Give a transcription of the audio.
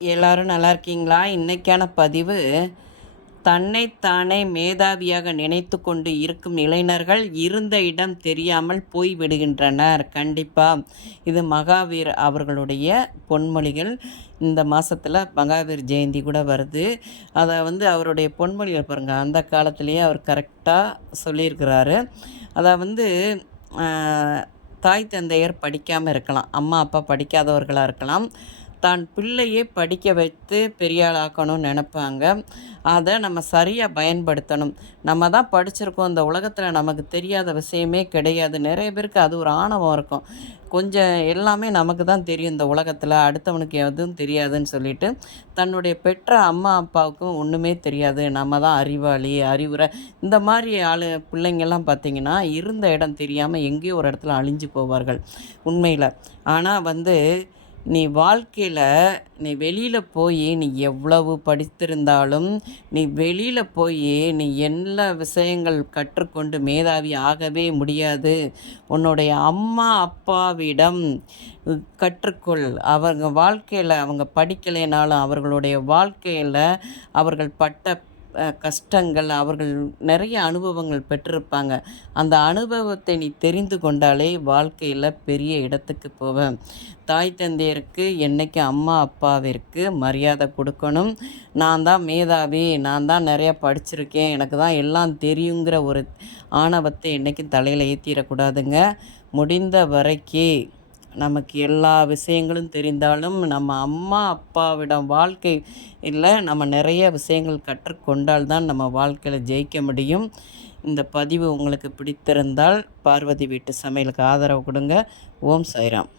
எல்லாரும் நல்லா இருக்கீங்களா? இன்னைக்கான பதிவு, தன்னைத்தானே மேதாவியாக நினைத்து கொண்டு இருக்கும் இளைஞர்கள் இருந்த இடம் தெரியாமல் போய் விடுகின்றனர். கண்டிப்பா. இது மகாவீர் அவர்களுடைய பொன்மொழிகள். இந்த மாசத்துல மகாவீர் ஜெயந்தி கூட வருது. அத அவருடைய பொன்மொழிய பாருங்க. அந்த காலத்திலேயே அவர் கரெக்ட்டா சொல்லியிருக்கிறாரு. அத வந்து அ தாய் தந்தையர் படிக்காம இருக்கலாம். அம்மா, அப்பா படிக்காதவர்களா இருக்கலாம். தான் பிள்ளையை படிக்க வைத்து பெரிய ஆள் ஆக்கணும்னு நெனைப்பாங்க. அத நம்ம சரியா பயன்படுத்தணும். நம்ம தான் படிச்சிருக்கோம். இந்த உலகத்தில நமக்கு தெரியாத விஷயமே கிடையாது. நெறைய பேருக்கு அது ஒரு ஆணவம் இருக்கும். கொஞ்சம் எல்லாமே நமக்கு தான் தெரியும் இந்த உலகத்தில. அடுத்தவனுக்கு எதுவும் தெரியாதுன்னு சொல்லிட்டு, தன்னுடைய பெற்ற அம்மா, அப்பாவுக்கும் ஒண்ணுமே தெரியாது. நம்ம தான் அறிவாளி, அறிவுரை இந்த மாரி பிள்ளைங்கலாம் பார்த்தீங்கன்னா, இருந்த இடம் தெரியாம எங்கேயோ ஒரு இடத்துல அழிஞ்சு போவார்கள். உண்மையில. ஆனா நீ வாழ்க்கையில நீ வெளியில போயி நீ எவ்வளவு படித்திருந்தாலும், நீ வெளியில போயி நீ எல்லா விஷயங்கள் கற்றுக்கொண்டு மேதாவி ஆகவே முடியாது. உன்னுடைய அம்மா, அப்பாவிடம் கற்றுக்கொள். அவங்க வாழ்க்கையில அவங்க படிக்கலைனாலும் அவர்களுடைய வாழ்க்கையில அவர்கள் பட்ட கஷ்டங்கள், அவர்கள் நிறைய அனுபவங்கள் பெற்றிருப்பாங்க. அந்த அனுபவத்தை நீ தெரிந்து கொண்டாலே வாழ்க்கையில பெரிய இடத்துக்கு போவ. தாய் தந்தையருக்கு என்னைக்கும் அம்மா, அப்பாவிற்கு மரியாதை குடுக்கணும். நான் தான் மேதாவி, நான் தான் நெறைய படிச்சிருக்கேன், எனக்கு தான் எல்லாம் தெரியுங்கிற ஒரு ஆணவத்தை என்னைக்கும் தலையில ஏத்திறக்கூடாதுங்க. முடிந்த வரைக்கி நமக்கு எல்லா விஷயங்களும் தெரிந்தாலும், நம்ம அம்மா, அப்பாவிடம் வாழ்க்கையில நம்ம நிறைய விஷயங்கள் கற்றுக்கொண்டால் தான் நம்ம வாழ்க்கையில ஜெயிக்க முடியும். இந்த பதிவு உங்களுக்கு பிடித்திருந்தால், பார்வதி வீட்டு சமையலுக்கு ஆதரவு குடுங்க. ஓம் சாய்ராம்.